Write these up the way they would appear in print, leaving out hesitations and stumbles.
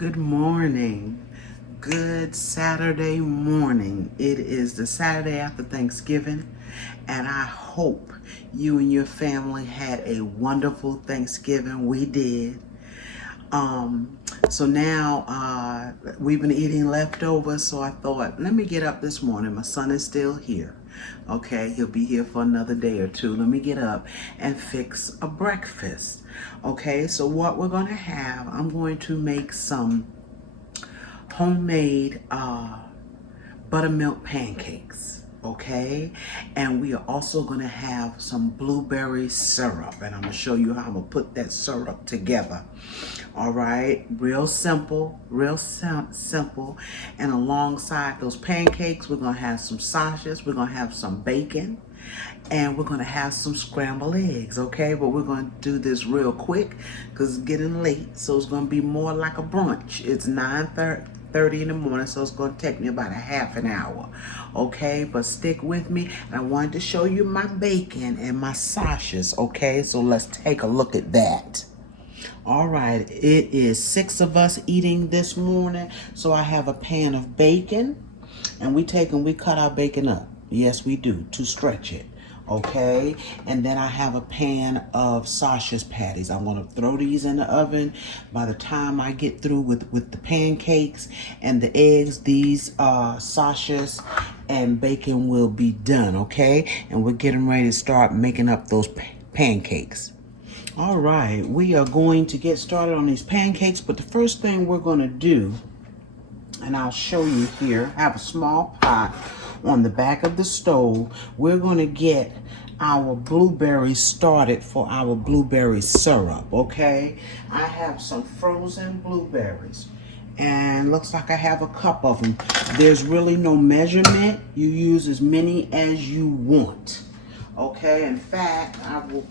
Good morning. Good Saturday morning. It is the Saturday after Thanksgiving, and I hope you and your family had a wonderful Thanksgiving. We did. So now we've been eating leftovers, so I thought, let me get up this morning. My son is still here. Okay, he'll be here for another day or two. Let me get up and fix a breakfast. Okay, so what we're going to have, I'm going to make some homemade buttermilk pancakes. Okay, and we are also going to have some blueberry syrup, and I'm going to show you how I'm going to put that syrup together. All right, real simple, simple. And alongside those pancakes, we're going to have some sausages, we're going to have some bacon, and we're going to have some scrambled eggs. Okay, but we're going to do this real quick because it's getting late, so it's going to be more like a brunch. It's 9:30 in the morning, so it's going to take me about a half an hour. Okay, but stick with me. I wanted to show you my bacon and my sausages. Okay, so let's take a look at that. All right, it is 6 of us eating this morning, so I have a pan of bacon, and we cut our bacon up. Yes, we do, to stretch it. Okay, and then I have a pan of sausage patties. I'm going to throw these in the oven. By the time I get through with the pancakes and the eggs, these sausages and bacon will be done. Okay, and we're getting ready to start making up those pancakes. All right, we are going to get started on these pancakes, but the first thing we're going to do, and I'll show you here, I have a small pot on the back of the stove. We're going to get our blueberries started for our blueberry syrup. Okay, I have some frozen blueberries, and looks like I have a cup of them. There's really no measurement. You use as many as you want. Okay, in fact, I will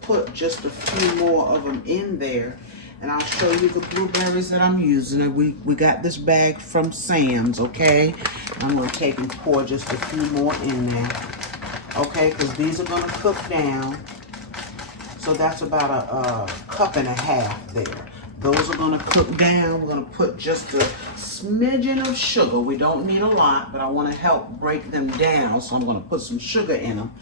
put just a few more of them in there, and I'll show you the blueberries that I'm using. We got this bag from Sam's. Okay, I'm going to take and pour just a few more in there. Okay, because these are going to cook down, so that's about a cup and a half there. Those are going to cook down. We're going to put just a smidgen of sugar. We don't need a lot, but I want to help break them down, so I'm going to put some sugar in them,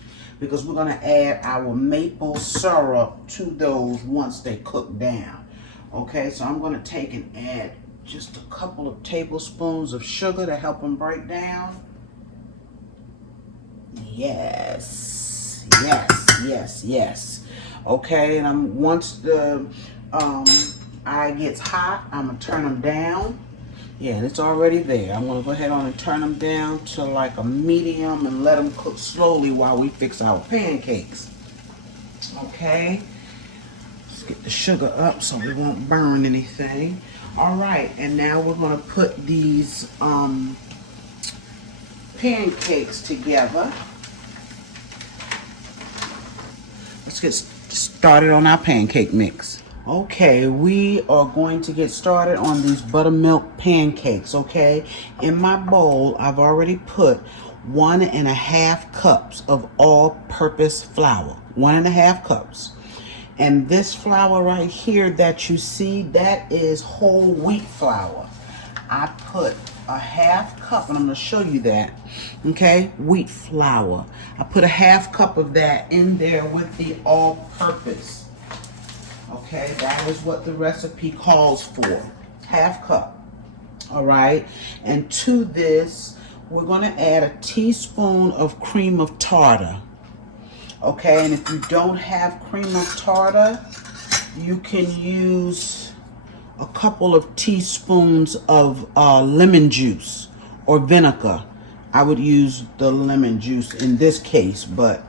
because we're going to add our maple syrup to those once they cook down. Okay, so I'm going to take and add just a couple of tablespoons of sugar to help them break down. Yes. Okay, and once the eye gets hot, I'm going to turn them down. Yeah, it's already there. I'm going to go ahead on and turn them down to like a medium and let them cook slowly while we fix our pancakes. Okay. Let's get the sugar up so we won't burn anything. All right, and now we're going to put these pancakes together. Let's get started on our pancake mix. Okay, we are going to get started on these buttermilk pancakes. Okay, in my bowl, I've already put 1.5 cups of all-purpose flour. 1.5 cups. And this flour right here that you see, that is whole wheat flour. I put a 1/2 cup, and I'm going to show you that. Okay, wheat flour. I put a 1/2 cup of that in there with the all-purpose. Okay, that is what the recipe calls for. 1/2 cup. All right, and to this, we're going to add a teaspoon of cream of tartar. Okay, and if you don't have cream of tartar, you can use a couple of teaspoons of lemon juice or vinegar. I would use the lemon juice in this case, but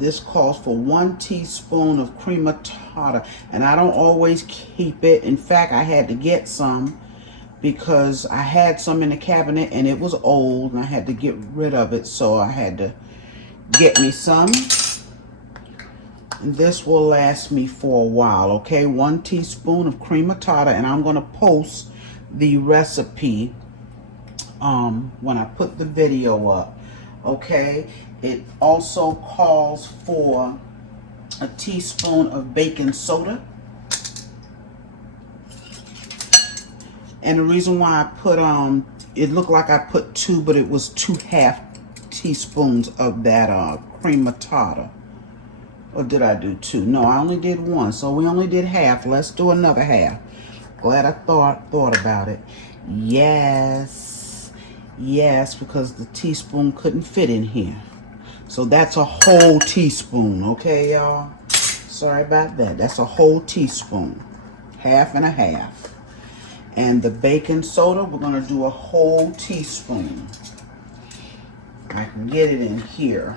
this calls for 1 teaspoon of cream of tartar, and I don't always keep it. In fact, I had to get some because I had some in the cabinet and it was old and I had to get rid of it, so I had to get me some. And this will last me for a while. Okay, 1 teaspoon of cream of tartar, and I'm going to post the recipe when I put the video up. Okay, it also calls for a teaspoon of baking soda. And the reason why I put, it looked like I put 2, but it was 2.5 teaspoons of that cream tartar. Or did I do 2? No, I only did 1. So we only did half. Let's do another half. Glad I thought about it. Yes. Yes, because the teaspoon couldn't fit in here. So that's a whole teaspoon, okay, y'all? Sorry about that. That's a whole teaspoon. Half and a half. And the baking soda, we're going to do a whole teaspoon. I can get it in here.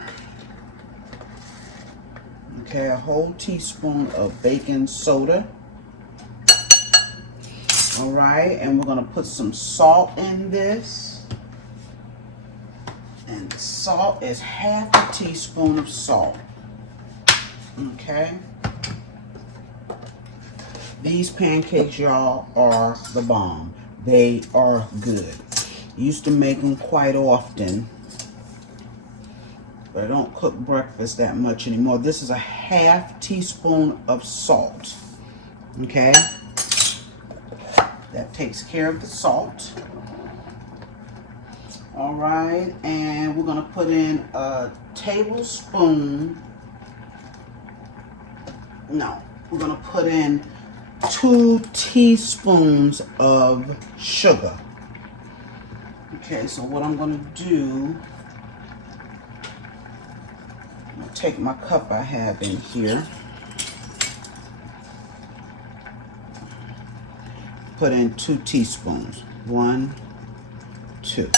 Okay, a whole teaspoon of baking soda. All right, and we're going to put some salt in this. And salt is half a teaspoon of salt. Okay. These pancakes, y'all, are the bomb. They are good. Used to make them quite often, but I don't cook breakfast that much anymore. This is a half teaspoon of salt. Okay. That takes care of the salt. All right, and we're gonna put in a tablespoon. No, we're gonna put in 2 teaspoons of sugar. Okay, so what I'm gonna do, I'm gonna take my cup I have in here. Put in 2 teaspoons. 1, 2.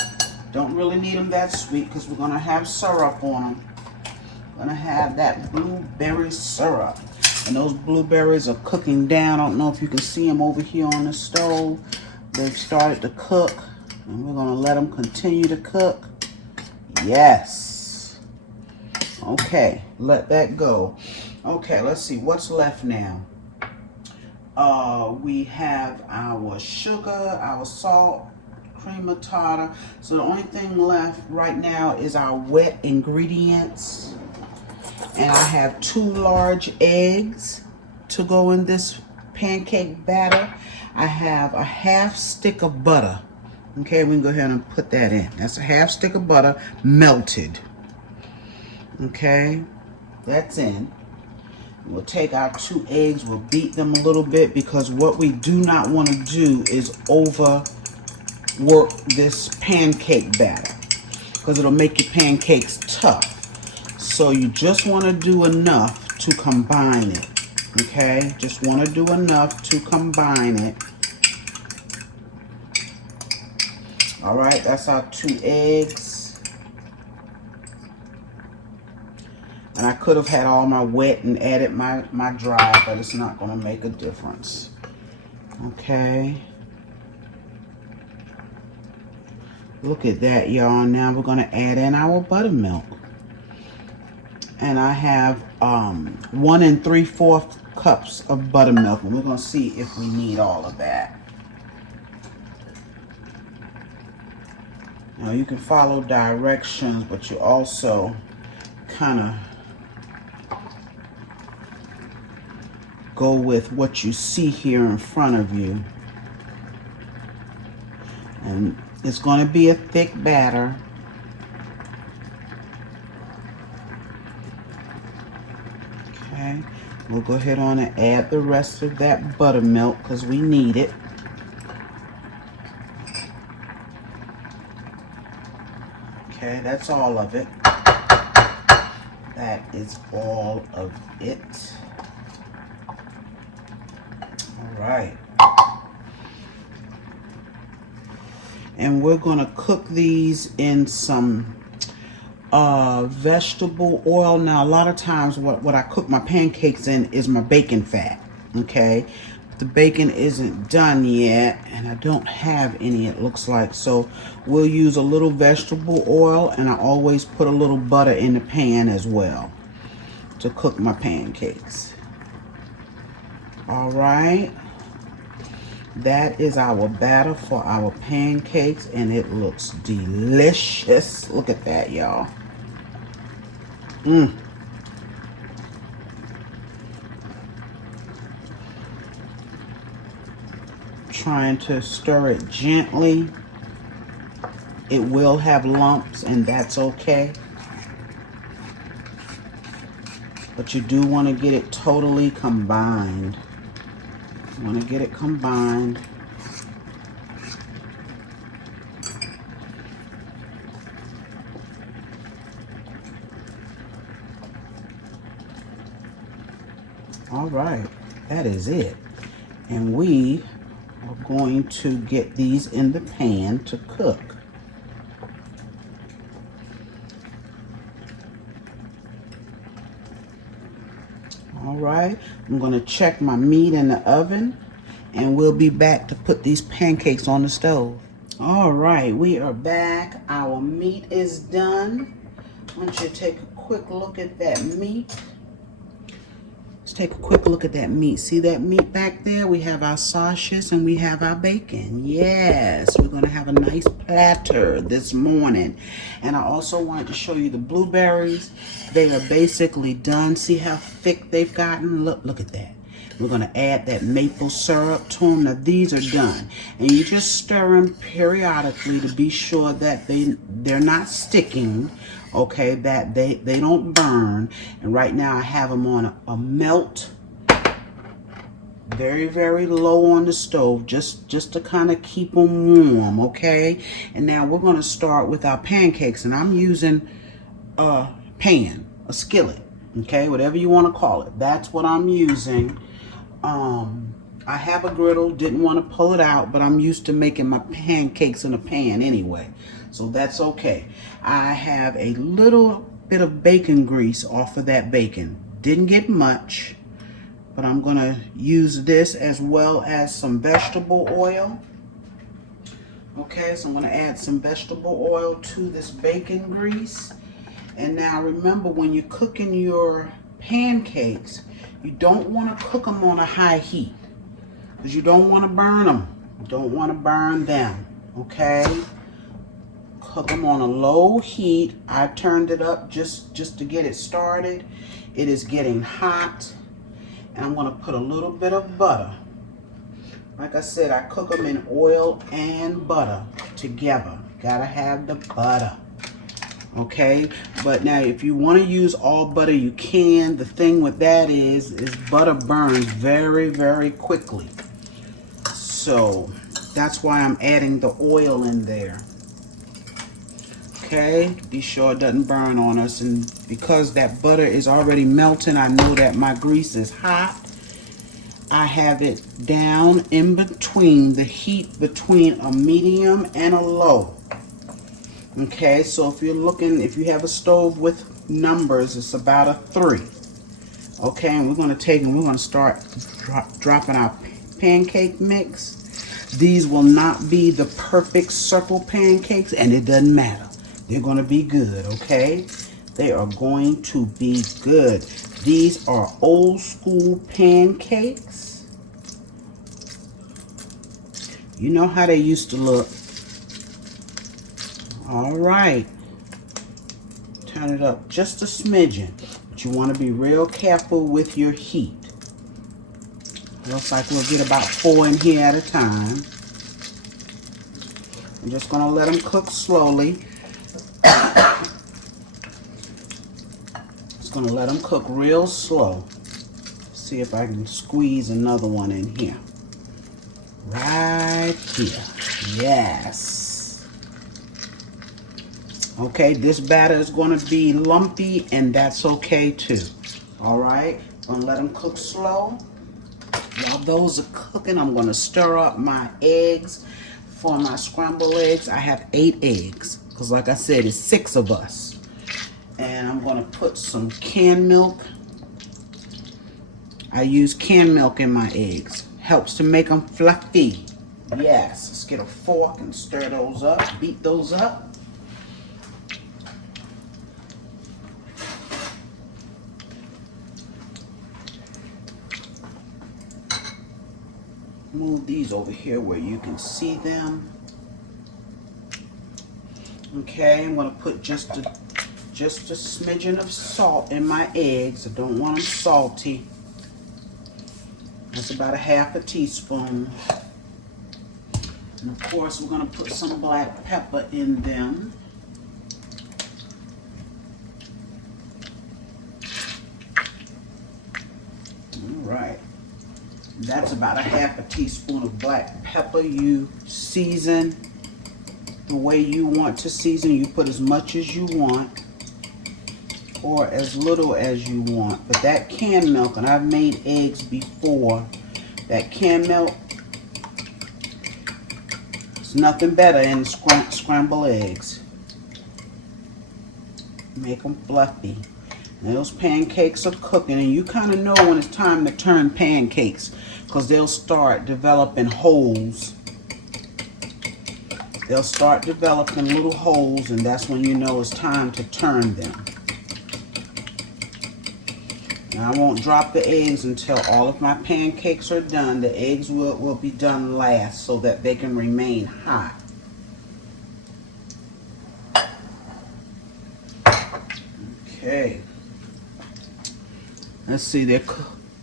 Don't really need them that sweet because we're gonna have syrup on them. We're gonna have that blueberry syrup. And those blueberries are cooking down. I don't know if you can see them over here on the stove. They've started to cook. And we're gonna let them continue to cook. Yes. Okay, let that go. Okay, let's see what's left now. We have our sugar, our salt, cream of tartar. So the only thing left right now is our wet ingredients. And I have 2 large eggs to go in this pancake batter. I have a half stick of butter. Okay, we can go ahead and put that in. That's a half stick of butter melted. Okay, that's in. We'll take our 2 eggs, we'll beat them a little bit because what we do not want to do is overwork this pancake batter because it'll make your pancakes tough. So you just want to do enough to combine it. Okay, just want to do enough to combine it. All right, that's our 2 eggs. And I could have had all my wet and added my dry, but it's not going to make a difference. Okay. Look at that, y'all. Now we're going to add in our buttermilk. And I have 1 3/4 cups of buttermilk. And we're going to see if we need all of that. Now you can follow directions, but you also kind of go with what you see here in front of you. And it's going to be a thick batter. Okay, we'll go ahead on and add the rest of that buttermilk because we need it. Okay, that's all of it. That is all of it. All right. And we're going to cook these in some vegetable oil. Now, a lot of times what I cook my pancakes in is my bacon fat. Okay. The bacon isn't done yet, and I don't have any, it looks like. So we'll use a little vegetable oil, and I always put a little butter in the pan as well to cook my pancakes. All right. That is our batter for our pancakes, and it looks delicious. Look at that, y'all. trying to stir it gently. It will have lumps, and that's okay. But you do want to get it totally combined. You want to get it combined. All right, that is it. And we are going to get these in the pan to cook. All right, I'm going to check my meat in the oven, and we'll be back to put these pancakes on the stove. All right, we are back. Our meat is done. I want you to take a quick look at that meat. Let's take a quick look at that meat. See that meat back there? We have our sausages and we have our bacon. Yes, we're going to have a nice platter this morning. And I also wanted to show you the blueberries. They are basically done. See how thick they've gotten? Look at that. We're going to add that maple syrup to them. Now these are done. And you just stir them periodically to be sure that they're not sticking. Okay, that they don't burn. And right now I have them on a melt, very, very low on the stove, just to kind of keep them warm. Okay, and now we're going to start with our pancakes, and I'm using a pan, a skillet, okay, whatever you want to call it. That's what I'm using. I have a griddle, didn't want to pull it out, but I'm used to making my pancakes in a pan anyway, so that's okay. I have a little bit of bacon grease off of that bacon. Didn't get much, but I'm going to use this as well as some vegetable oil. Okay, so I'm going to add some vegetable oil to this bacon grease. And now remember, when you're cooking your pancakes, you don't want to cook them on a high heat, because you don't want to burn them. You don't want to burn them, okay? Cook them on a low heat. I turned it up just to get it started. It is getting hot, and I'm going to put a little bit of butter. Like I said, I cook them in oil and butter together. Gotta have the butter. Okay, but now if you want to use all butter, you can. The thing with that is butter burns very, very quickly. So that's why I'm adding the oil in there. Okay, be sure it doesn't burn on us. And because that butter is already melting, I know that my grease is hot. I have it down in between, the heat between a medium and a low. Okay, so if you're looking, if you have a stove with numbers, it's about a 3. Okay, and we're going to take and we're going to start dropping our pancake mix. These will not be the perfect circle pancakes, and it doesn't matter. They're going to be good, okay? They are going to be good. These are old school pancakes. You know how they used to look. All right. Turn it up just a smidgen. But you want to be real careful with your heat. Looks like we'll get about 4 in here at a time. I'm just going to let them cook slowly. Just going to let them cook real slow. See if I can squeeze another one in here. Right here. Yes. Okay, this batter is going to be lumpy, and that's okay too. All right, I'm going to let them cook slow. While those are cooking, I'm going to stir up my eggs. For my scrambled eggs, I have 8 eggs, because like I said, it's 6 of us. And I'm going to put some canned milk. I use canned milk in my eggs. Helps to make them fluffy. Yes, let's get a fork and stir those up, beat those up. Move these over here where you can see them. Okay, I'm going to put just a smidgen of salt in my eggs. I don't want them salty. That's about a half a teaspoon. And of course, we're going to put some black pepper in them. All right. That's about a half a teaspoon of black pepper. You season the way you want to season. You put as much as you want or as little as you want. But that canned milk, and I've made eggs before, that canned milk, it's nothing better than scrambled eggs. Make them fluffy. And those pancakes are cooking, and you kind of know when it's time to turn pancakes because they'll start developing holes. They'll start developing little holes, and that's when you know it's time to turn them. Now, I won't drop the eggs until all of my pancakes are done. The eggs will be done last so that they can remain hot. Okay. Let's see, they're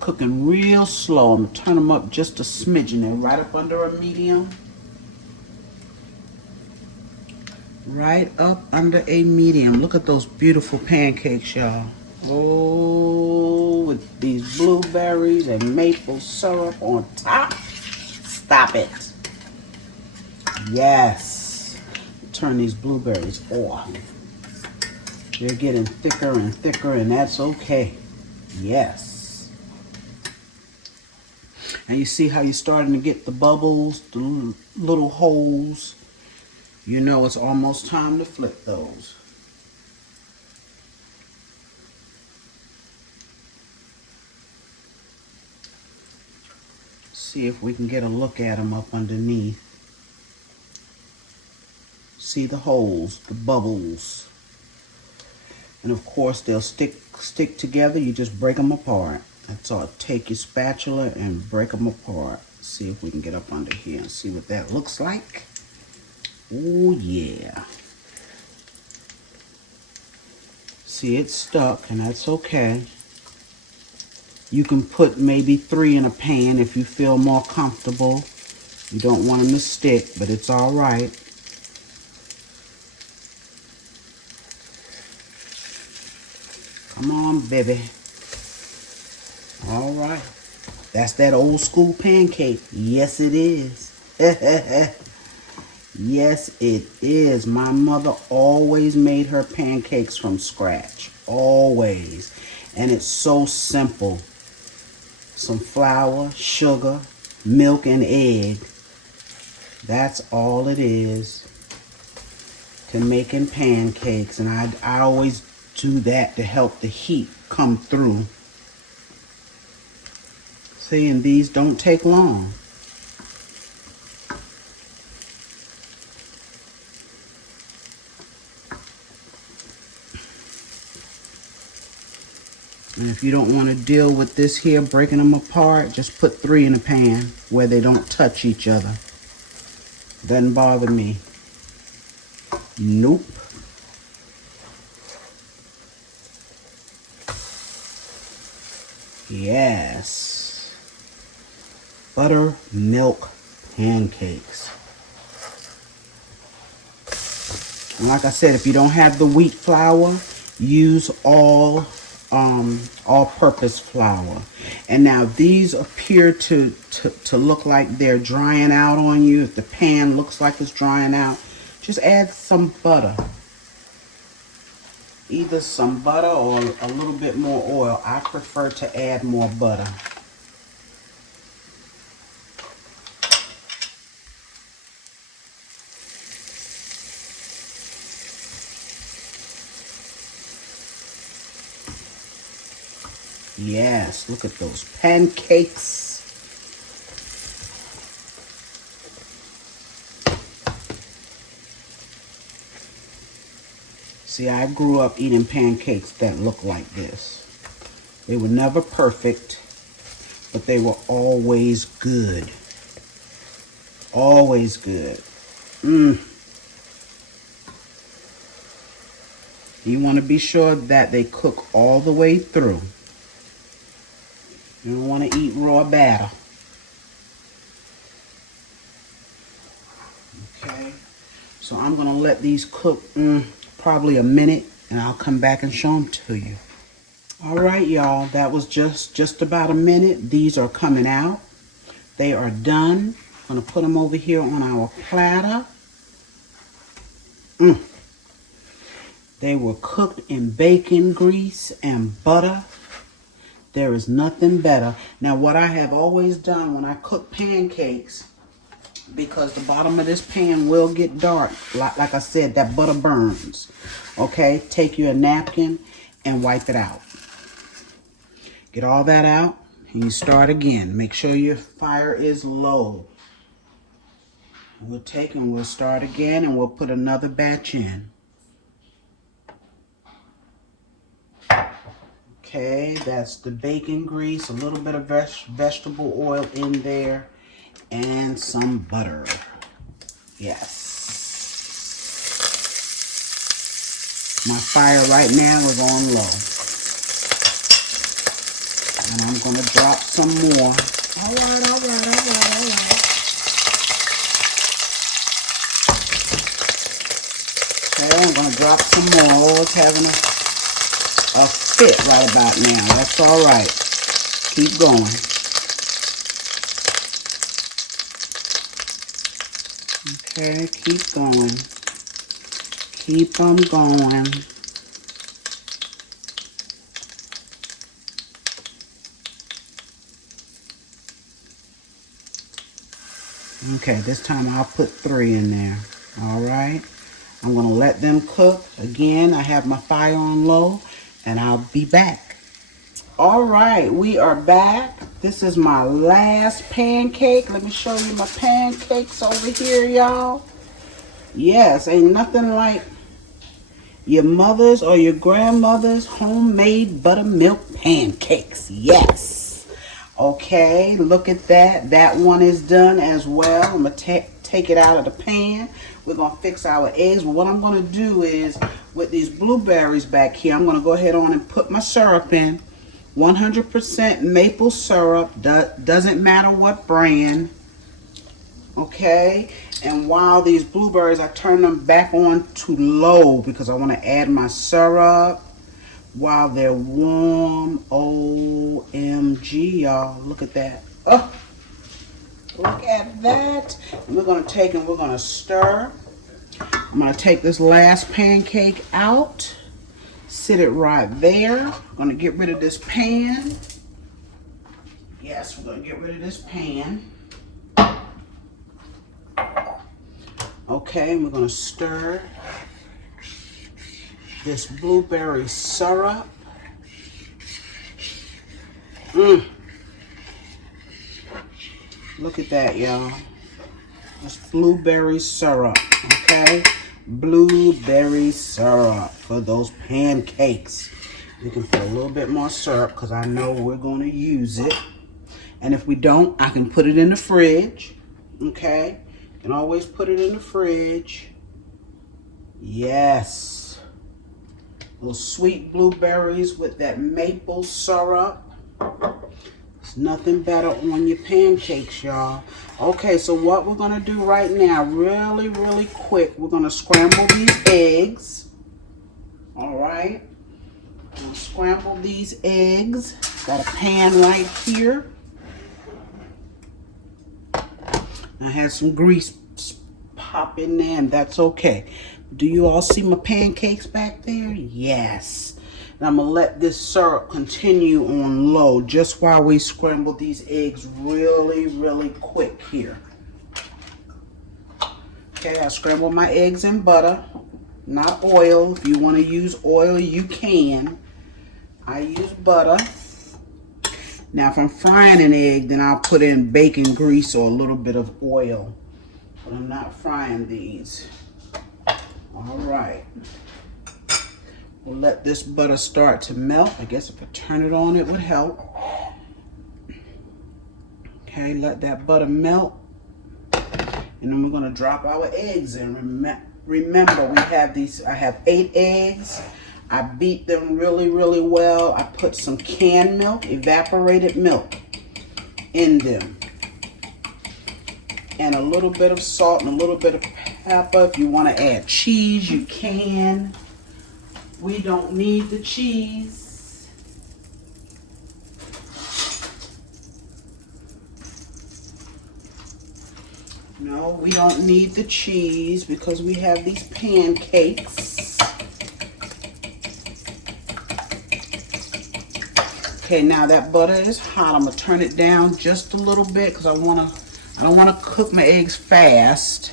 cooking real slow. I'm going to turn them up just a smidgen. They're right up under a medium. Right up under a medium. Look at those beautiful pancakes, y'all. Oh, with these blueberries and maple syrup on top. Stop it. Yes. Turn these blueberries off. They're getting thicker and thicker, and that's okay. Yes. And you see how you're starting to get the bubbles, the little holes. You know it's almost time to flip those. See if we can get a look at them up underneath. See the holes, the bubbles. And of course they'll stick together. You just break them apart. That's all. Take your spatula and break them apart. See if we can get up under here and see what that looks like. Oh yeah. See, it's stuck, and that's okay. You can put maybe 3 in a pan if you feel more comfortable. You don't want them to stick, but it's all right. Come on, baby. All right. That's that old school pancake. Yes, it is. Yes, it is. My mother always made her pancakes from scratch. Always. And it's so simple. Some flour, sugar, milk, and egg. That's all it is to making pancakes. And I always do that to help the heat come through. See, and these don't take long. And if you don't want to deal with this here, breaking them apart, just put 3 in a pan where they don't touch each other. Doesn't bother me. Nope. Yes. Buttermilk pancakes. And like I said, if you don't have the wheat flour, use all-purpose flour. And now these appear to look like they're drying out on you. If the pan looks like it's drying out, just add some butter. Either some butter or a little bit more oil. I prefer to add more butter. Yes, look at those pancakes. See, I grew up eating pancakes that look like this. They were never perfect, but they were always good. Always good. You want to be sure that they cook all the way through. You don't want to eat raw batter. So I'm gonna let these cook probably a minute, and I'll come back and show them to you. All right, y'all, that was just about a minute. These are coming out. They are done. I'm gonna put them over here on our platter. They were cooked in bacon grease and butter. There is nothing better. Now, what I have always done when I cook pancakes, because the bottom of this pan will get dark, like I said, that butter burns. Okay, take you a napkin and wipe it out. Get all that out, and you start again. Make sure your fire is low. We'll start again, and we'll put another batch in. Okay, that's the bacon grease, a little bit of vegetable oil in there, and some butter. Yes. My fire right now is on low. And I'm going to drop some more. All right. Okay, I'm going to drop some more. Oh, it's having a fit right about now. That's all right. Keep going. Okay, keep going. Keep them going. Okay, this time I'll put 3 in there. All right. I'm going to let them cook. Again, I have my fire on low, and I'll be back. All right, we are back. This is my last pancake. Let me show you my pancakes over here, y'all. Yes, ain't nothing like your mother's or your grandmother's homemade buttermilk pancakes. Yes. Okay, look at that. That one is done as well. I'm going to take it out of the pan. We're going to fix our eggs. But what I'm going to do is, with these blueberries back here, I'm going to go ahead on and put my syrup in. 100% maple syrup. Doesn't matter what brand. Okay. And while these blueberries, I turn them back on to low because I want to add my syrup while they're warm. OMG, y'all. Look at that. Oh. Look at that. And we're going to take and we're going to stir. I'm going to take this last pancake out. Sit it right there. I'm going to get rid of this pan. Yes, we're going to get rid of this pan. Okay, and we're going to stir this blueberry syrup. Look at that, y'all. That's blueberry syrup, okay? Blueberry syrup for those pancakes. You can put a little bit more syrup because I know we're going to use it. And if we don't, I can put it in the fridge, okay? You can always put it in the fridge. Yes. Those sweet blueberries with that maple syrup. There's nothing better on your pancakes, y'all. Okay, so what we're going to do right now, really quick, we're going to scramble these eggs. All right. I'm going to scramble these eggs. Got a pan right here. I had some grease pop in there, and that's okay. Do you all see my pancakes back there? Yes. And I'm going to let this syrup continue on low just while we scramble these eggs really quick here. Okay, I scrambled my eggs in butter, not oil. If you want to use oil, you can. I use butter. Now, if I'm frying an egg, then I'll put in bacon grease or a little bit of oil. But I'm not frying these. All right. We'll let this butter start to melt. I guess if I turn it on, it would help. Okay, let that butter melt. And then we're going to drop our eggs in. Remember, we have these, I have 8 eggs. I beat them really well. I put some canned milk, evaporated milk in them. and a little bit of salt and a little bit of pepper. If you want to add cheese, you can. We don't need the cheese. No, we don't need the cheese because we have these pancakes. Okay, now that butter is hot. I'm gonna turn it down just a little bit because I don't want to cook my eggs fast.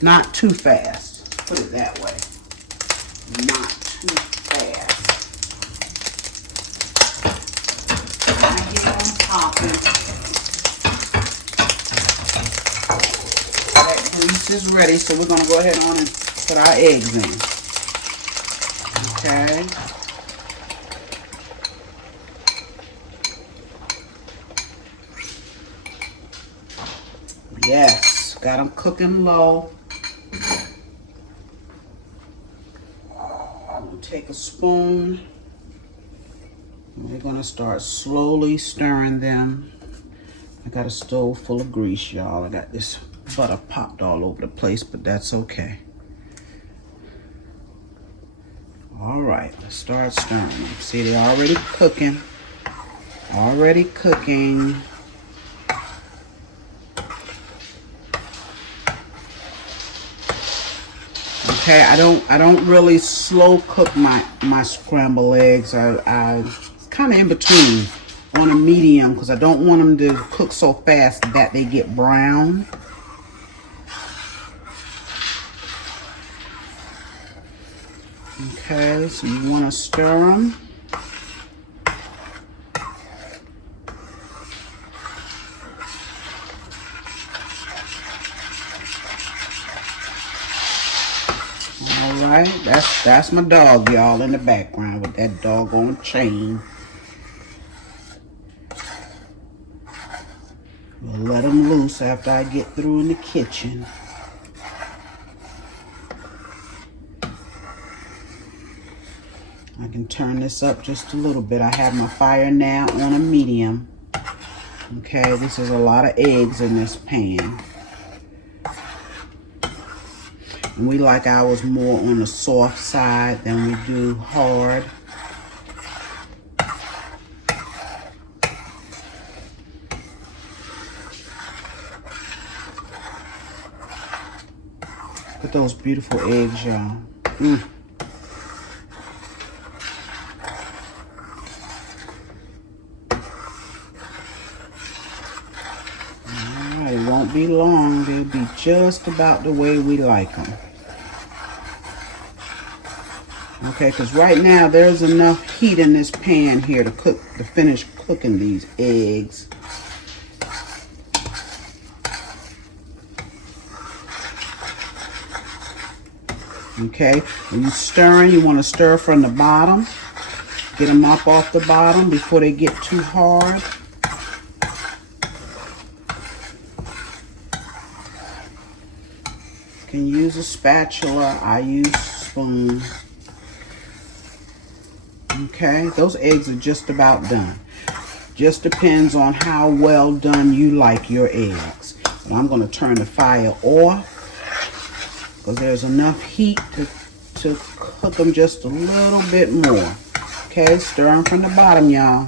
Not too fast. Put it that way. Not too fast. I get them popping. That grease is ready, so we're gonna go ahead on and put our eggs in. Okay. Yes, got them cooking low. I'm gonna take a spoon. We're gonna start slowly stirring them. I got a stove full of grease, y'all. I got this butter popped all over the place, but that's okay. All right, let's start stirring them. See, they're already cooking. Already cooking. Okay, I don't really slow cook my scrambled eggs. I kind of in between on a medium because I don't want them to cook so fast that they get brown. Okay, so you want to stir them. Alright, that's my dog, y'all, in the background with that doggone chain. We'll let him loose after I get through in the kitchen. I can turn this up just a little bit. I have my fire now on a medium. Okay, this is a lot of eggs in this pan. And we like ours more on the soft side than we do hard. Look at those beautiful eggs, y'all. Alright, it won't be long. They'll be just about the way we like them. Okay, because right now there's enough heat in this pan here to finish cooking these eggs. Okay, when you're stirring, you want to stir from the bottom. Get them up off the bottom before they get too hard. You can use a spatula. I use a spoon. Okay, those eggs are just about done. Just depends on how well done you like your eggs. And I'm going to turn the fire off because there's enough heat to cook them just a little bit more. Okay, stir them from the bottom, y'all.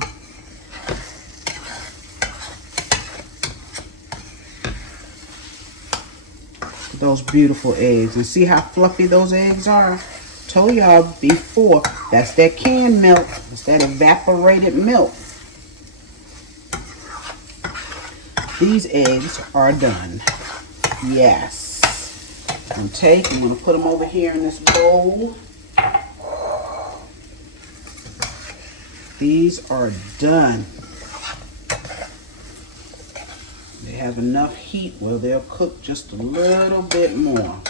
Those beautiful eggs. And see how fluffy those eggs are? Told y'all before, that's that canned milk. It's that evaporated milk. These eggs are done. Yes. I'm going to put them over here in this bowl. These are done. They have enough heat where they'll cook just a little bit more.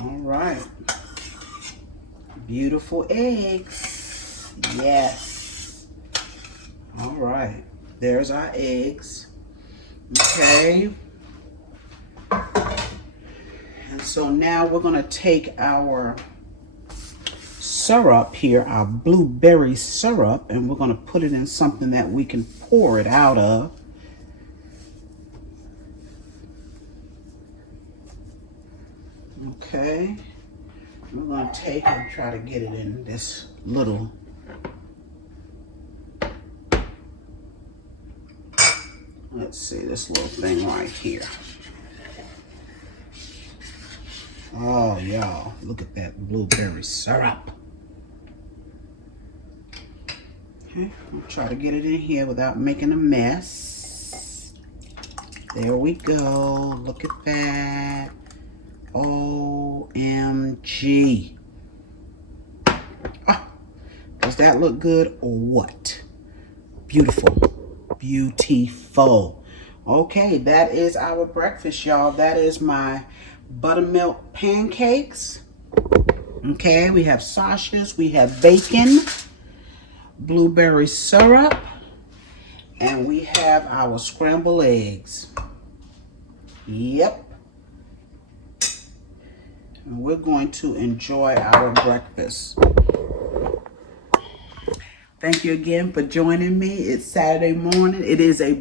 All right. Beautiful eggs. Yes. All right. There's our eggs. Okay. And so now we're going to take our syrup here, our blueberry syrup, and we're going to put it in something that we can pour it out of. Okay, we're going to take and try to get it in this little, let's see, this little thing right here. Oh, y'all, look at that blueberry syrup. Okay, I'll try to get it in here without making a mess. There we go. Look at that. OMG. Oh, does that look good or what? Beautiful. Beautiful. Okay, that is our breakfast, y'all. That is my buttermilk pancakes. Okay, we have sausages, we have bacon, blueberry syrup, and we have our scrambled eggs. Yep. And we're going to enjoy our breakfast. Thank you again for joining me. It's Saturday morning. It is this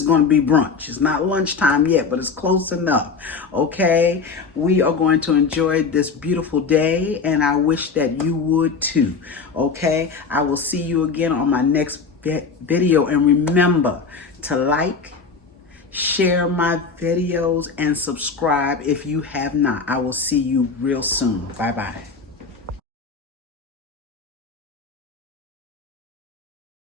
is going to be brunch. It's not lunchtime yet, but it's close enough. Okay, we are going to enjoy this beautiful day, and I wish that you would too. Okay, I will see you again on my next video, and remember to like, share my videos, and subscribe if you have not. I will see you real soon. Bye-bye.